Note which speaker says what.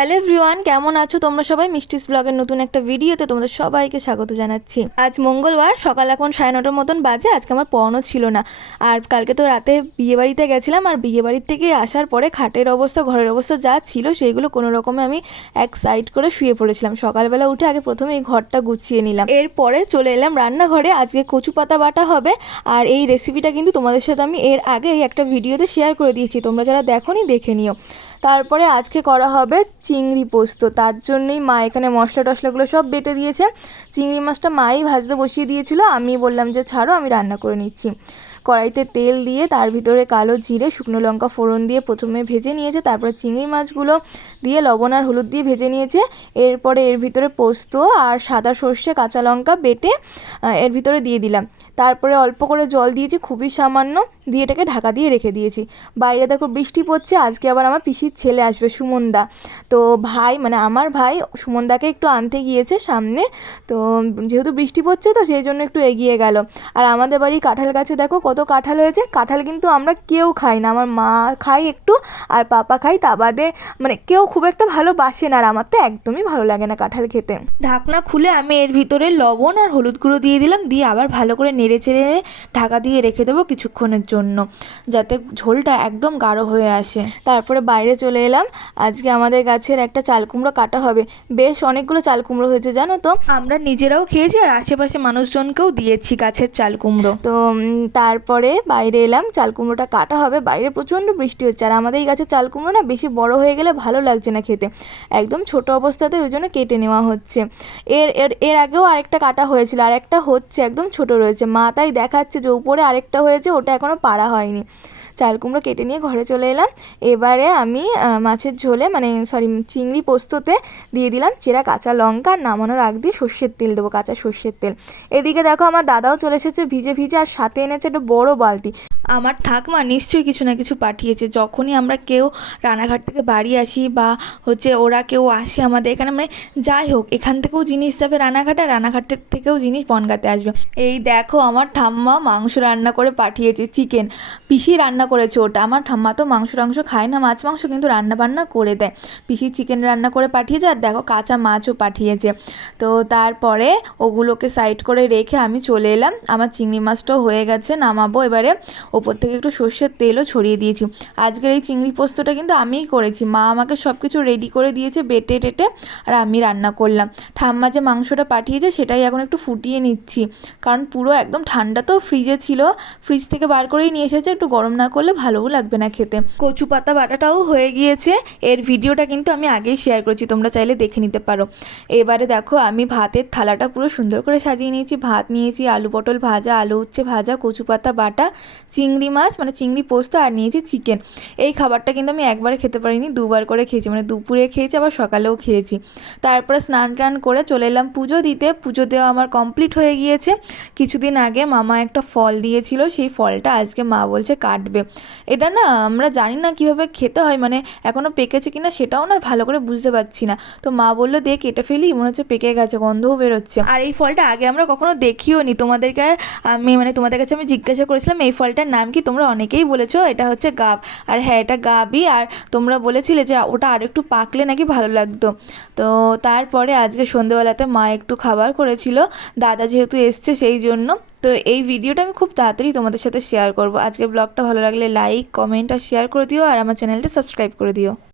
Speaker 1: Hello everyone, কেমন আছো তোমরা সবাই? মিষ্টিস ব্লগের নতুন একটা ভিডিওতে তোমাদের সবাইকে স্বাগত জানাচ্ছি। আজ মঙ্গলবার, সকাল এখন সাড়ে নটার মতন বাজে, আজকে আমার পড়ানো ছিল না। আর কালকে তো রাতে বিয়েবাড়িতে গেছিলাম, আর বিয়েবাড়ির থেকে আসার পরে খাটের অবস্থা, ঘরের অবস্থা যা ছিল, সেইগুলো কোনো রকমে আমি এক সাইড করে শুয়ে পড়েছিলাম। সকালবেলা উঠে আগে প্রথমে এই ঘরটা গুছিয়ে নিলাম। এরপরে চলে এলাম রান্নাঘরে, আজকে কচু পাতা বাটা হবে। আর এই রেসিপিটা কিন্তু তোমাদের সাথে আমি এর আগে একটা ভিডিওতে শেয়ার করে দিয়েছি। তোমরা যারা দেখোনি, দেখে নিও। তারপরে আজকে করা হবে চিংড়ি পোস্ত। তার জন্যই মা এখানে মশলা টশলাগুলো সব বেটে দিয়েছে। চিংড়ি মাছটা মাই ভাজতে বসিয়ে দিয়েছিল। আমি বললাম যে, ছাড়ো, আমি রান্না করে নিচ্ছি। কড়াইতে তেল দিয়ে তার ভিতরে কালো জিরে, শুকনো লঙ্কা ফোড়ন দিয়ে প্রথমে ভেজে নিয়েছে। তারপরে চিংড়ি মাছগুলো দিয়ে লবণ আর হলুদ দিয়ে ভেজে নিয়েছে। এরপরে এর ভিতরে পোস্ত আর সাদা সর্ষে, কাঁচা লঙ্কা বেটে এর ভিতরে দিয়ে দিলাম। তারপরে অল্প করে জল দিয়েছি, খুবই সামান্য, দিয়ে এটাকে ঢাকা দিয়ে রেখে দিয়েছি। বাইরে দেখো বৃষ্টি পড়ছে, আজকে আবার আমার পিসির ছেলে আসবে, সুমনদা। তো ভাই মানে আমার ভাই, সুমনদাকে একটু আনতে গিয়েছে সামনে, তো যেহেতু বৃষ্টি পড়ছে তো সেই জন্য একটু এগিয়ে গেল। আর আমাদের বাড়ির কাঁঠাল গাছে দেখো কত কাঁঠাল হয়েছে, কাঁঠাল কিন্তু আমরা কেউ খাই না, আমার মা খাই একটু, আর পাপা খাই তা বাদে মানে কেউ খুব একটা ভালোবাসে না, আর আমার তো একদমই ভালো লাগে না কাঁঠাল খেতে। ঢাকনা খুলে আমি এর ভিতরে লবণ আর হলুদ গুঁড়ো দিয়ে দিলাম, দিয়ে আবার ভালো করে নেড়ে চেড়ে ঢাকা দিয়ে রেখে দেবো কিছুক্ষণের জন্য, যাতে ঝোলটা একদম গাঢ় হয়ে আসে। তারপরে বাইরে চলে এলাম। আজকে আমাদের গাছের একটা চাল কুমড়ো কাটা হবে। বেশ অনেকগুলো চাল কুমড়ো হয়েছে, জানো তো? আমরা নিজেরাও খেয়েছি আর আশেপাশে মানুষজনকেও দিয়েছি গাছের চাল কুমড়ো। তো তারপরে বাইরে এলাম। চাল কুমড়োটা কাটা হবে। বাইরে প্রচণ্ড বৃষ্টি হচ্ছে। আর আমাদের এই গাছের চাল কুমড়ো না বেশি বড় হয়ে গেলে ভালো লাগছে না খেতে। একদম ছোট অবস্থাতে ওই জন্য কেটে নেওয়া হচ্ছে। এর এর এর আগেও আরেকটা কাটা হয়েছিল। আর একটা হচ্ছে, একদম ছোট রয়েছে। মা তাই দেখাচ্ছে যে উপরে আরেকটা হয়েছে, ওটা এখনও পাড়া হয়নি। চাল কুমড়ো কেটে নিয়ে ঘরে চলে এলাম। এবারে আমি মাছের ঝোলে মানে সরি চিংড়ি পোস্ততে দিয়ে দিলাম চেরা কাঁচা লঙ্কা, নামানোর আগ দিয়ে সর্ষের তেল দেবো, কাঁচা সর্ষের তেল। এদিকে দেখো আমার দাদাও চলে এসেছে ভিজে ভিজে, আর সাথে এনেছে একটা বড় বালতি। আমার ঠাকমা নিশ্চয়ই কিছু না কিছু পাঠিয়েছে। যখনই আমরা কেউ রানাঘাট থেকে বাড়ি আসি বা হচ্ছে ওরা কেউ আসে আমাদের এখানে মানে যাই হোক, এখান থেকেও জিনিস যাবে রানাঘাটে রানাঘাটের থেকেও জিনিস বনগাতে আসবে। এই দেখো আমার ঠাম্মা মাংস রান্না করে পাঠিয়েছে চিকেন পিসি রান্না করেছে ওটা। আমার ঠাম্মা তো মাংস টাংস খায় না, মাছ মাংস কিন্তু রান্না বান্না করে দেয়। পিসি চিকেন রান্না করে পাঠিয়েছে আর দেখো কাঁচা মাছও পাঠিয়েছে। তো তারপরে ওগুলোকে সাইড করে রেখে আমি চলে এলাম। আমার চিংড়ি মাছটাও হয়ে গেছে, নামাবো এবারে। ওপর থেকে একটু সর্ষের তেলও ছড়িয়ে দিয়েছি। আজকের এই চিংড়ি পোস্তটা কিন্তু আমিই করেছি। মা আমাকে সব কিছু রেডি করে দিয়েছে, বেটে টেটে, আর আমি রান্না করলাম। ঠাম্মা যে মাংসটা পাঠিয়েছে সেটাই এখন একটু ফুটিয়ে নিচ্ছি। কারণ পুরো একদম ঠান্ডা তো ফ্রিজে ছিল। ফ্রিজ থেকে বার করেই নিয়ে এসেছে। একটু গরম না করলে ভালোও লাগবে না খেতে। কচু পাতা বাটাটাও হয়ে গিয়েছে। এর ভিডিওটা কিন্তু আমি আগেই শেয়ার করেছি। তোমরা চাইলে দেখে নিতে পারো। এবারে দেখো, আমি ভাতের থালাটা পুরো সুন্দর করে সাজিয়ে নিয়েছি। ভাত নিয়েছি, আলু পটল ভাজা, আলু উচ্ছে ভাজা, কচু পাতা বাটা চিংড়ি মাছ মানে চিংড়ি পোস্ত আর নিয়েছি চিকেন। এই খাবারটা কিন্তু আমি একবারে খেতে পারিনি, দুবার করে খেয়েছি। মানে দুপুরে খেয়েছি, আবার সকালেও খেয়েছি। তারপরে স্নান টান করে চলে এলাম পুজো দিতে। পুজো দেওয়া আমার কমপ্লিট হয়ে গিয়েছে। কিছুদিন আগে মামা একটা ফল দিয়েছিল, সেই ফলটা আজকে মা বলছে কাটবে। এটা না আমরা জানি না কীভাবে খেতে হয় মানে এখনও পেকেছে কিনা সেটাও না ভালো করে বুঝতে পারছি না। তো মা বলল, দে, কেটে ফেলি। মনে হচ্ছে পেকে গেছে, গন্ধও বেরোচ্ছে। আর এই ফলটা আগে আমরা কখনো দেখিও নি তোমাদেরকে আমি মানে তোমাদের কাছে আমি জিজ্ঞাসা করেছিলাম, এই ফলটার নাম কি তোমরা অনেকেই বলেছ এটা হচ্ছে গাব। আর হ্যাঁ এটা গাবই। আর তোমরা বলেছিলে যে ওটা আর একটু পাকলে নাকি ভালো লাগতো। তো তারপরে আজকে সন্ধেবেলাতে মা একটু খাবার করেছিল। দাদা যেহেতু এসছে সেই জন্য। তো এই ভিডিওটা আমি খুব তাড়াতাড়ি তোমাদের সাথে শেয়ার করব। আজকে ব্লগটা ভালো লাগলে লাইক কমেন্ট আর শেয়ার করে দিও। আর আমার চ্যানেলটা সাবস্ক্রাইব করে দিও।